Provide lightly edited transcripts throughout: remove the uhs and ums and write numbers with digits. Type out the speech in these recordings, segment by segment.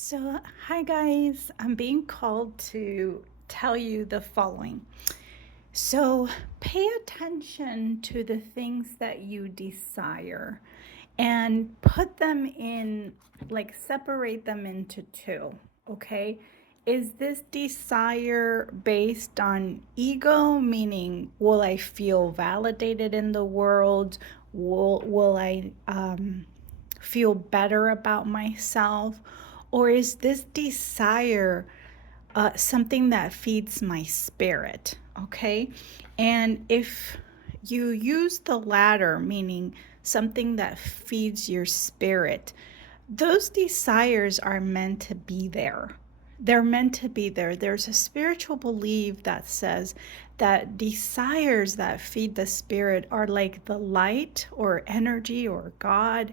Hi guys, I'm being called to tell you the following. So, pay attention to the things that you desire and put them in, like, separate them into two, okay? Is this desire based on ego, meaning will I feel validated in the world? Will I feel better about myself? Or is this desire something that feeds my spirit? Okay. And if you use the latter, meaning something that feeds your spirit, those desires are meant to be there. They're meant to be there. There's a spiritual belief that says that desires that feed the spirit are like the light or energy or God,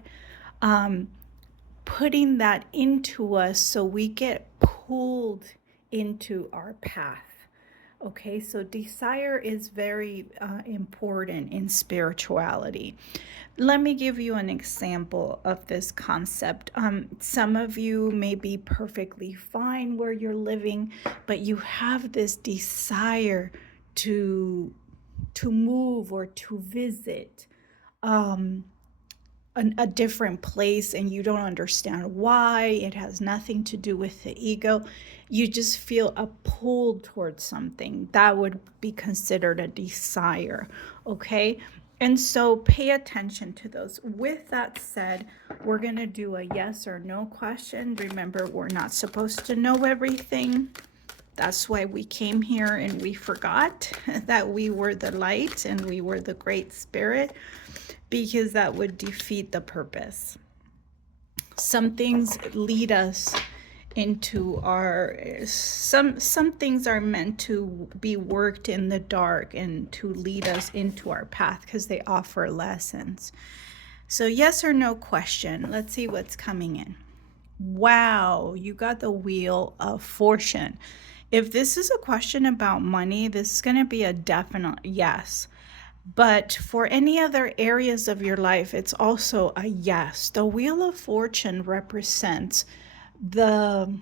um, putting that into us so we get pulled into our path. Okay, so desire is very important in spirituality. Let me give you an example of this concept. Some of you may be perfectly fine where you're living, but you have this desire to move or to visit. Um, a different place and you don't understand why. It has nothing to do with the ego. You just feel a pull towards something that would be considered a desire. Okay. And so pay attention to those. With that said, we're going to do a yes or no question. Remember, we're not supposed to know everything. That's why we came here and we forgot that we were the light and we were the great spirit, because that would defeat the purpose. Some things lead us into our some things are meant to be worked in the dark and to lead us into our path because they offer lessons. So yes or no question. Let's see what's coming in. Wow, you got the Wheel of Fortune. If this is a question about money, this is going to be a definite yes. But for any other areas of your life, it's also a yes. The Wheel of Fortune represents the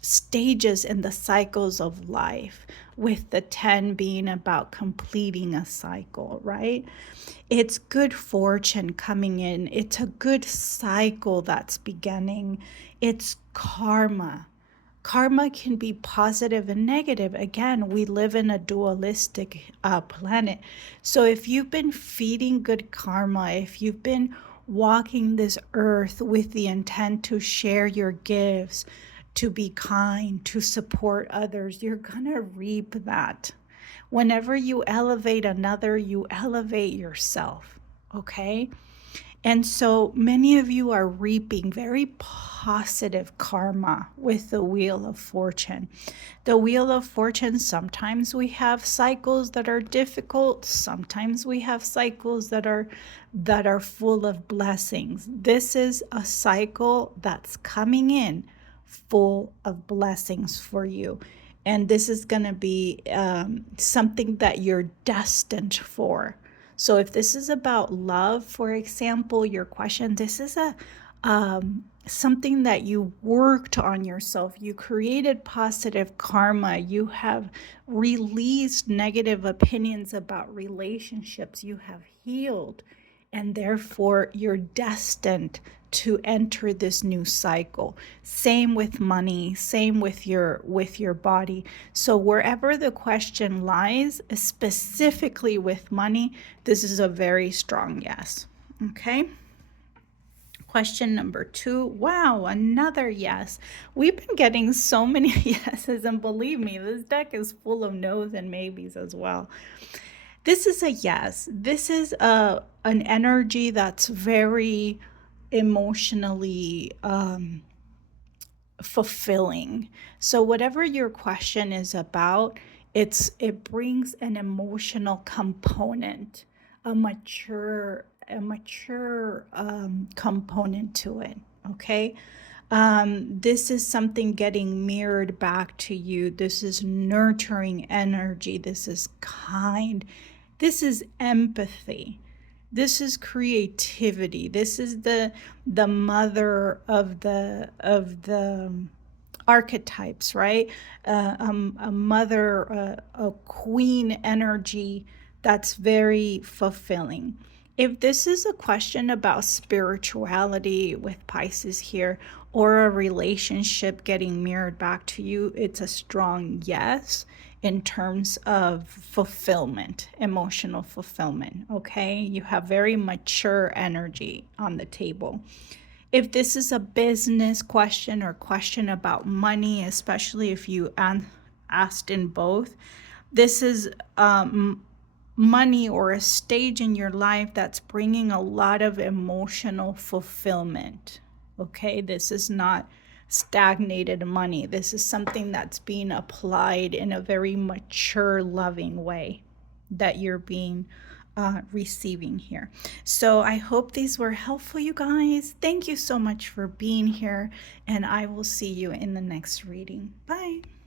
stages and the cycles of life, with the 10 being about completing a cycle, right? It's good fortune coming in. It's a good cycle that's beginning. It's karma. Karma can be positive and negative. Again, we live in a dualistic planet. So if you've been feeding good karma, if you've been walking this earth with the intent to share your gifts, to be kind, to support others, you're going to reap that. Whenever you elevate another, you elevate yourself. Okay? And so many of you are reaping very positive karma with the Wheel of Fortune. The Wheel of Fortune, sometimes we have cycles that are difficult, sometimes we have cycles that are full of blessings. This is a cycle that's coming in full of blessings for you. And this is going to be something that you're destined for. So if this is about love, for example, your question, this is a something that you worked on yourself. You created positive karma. You have released negative opinions about relationships. You have healed, and therefore you're destined to enter this new cycle. Same with money, same with your body. So wherever the question lies, specifically with money, this is a very strong yes. Okay. Question number 2. Wow, another yes. We've been getting so many yeses, and believe me, this deck is full of no's and maybes as well. This is a yes. This is an energy that's very emotionally fulfilling. So whatever your question is about, it brings an emotional component, a mature component to it. Okay. This is something getting mirrored back to you. This is nurturing energy. This is kind. This is empathy. This is creativity. This is the mother of the archetypes, right? A mother, a queen energy that's very fulfilling. If this is a question about spirituality with Pisces here, or a relationship getting mirrored back to you, it's a strong yes in terms of fulfillment, emotional fulfillment. Okay, you have very mature energy on the table. If this is a business question or question about money, especially if you asked in both, this is money or a stage in your life that's bringing a lot of emotional fulfillment. Okay, this is not stagnated money. This is something that's being applied in a very mature, loving way that you're being receiving here. So I hope these were helpful, you guys. Thank you so much for being here, and I will see you in the next reading. Bye.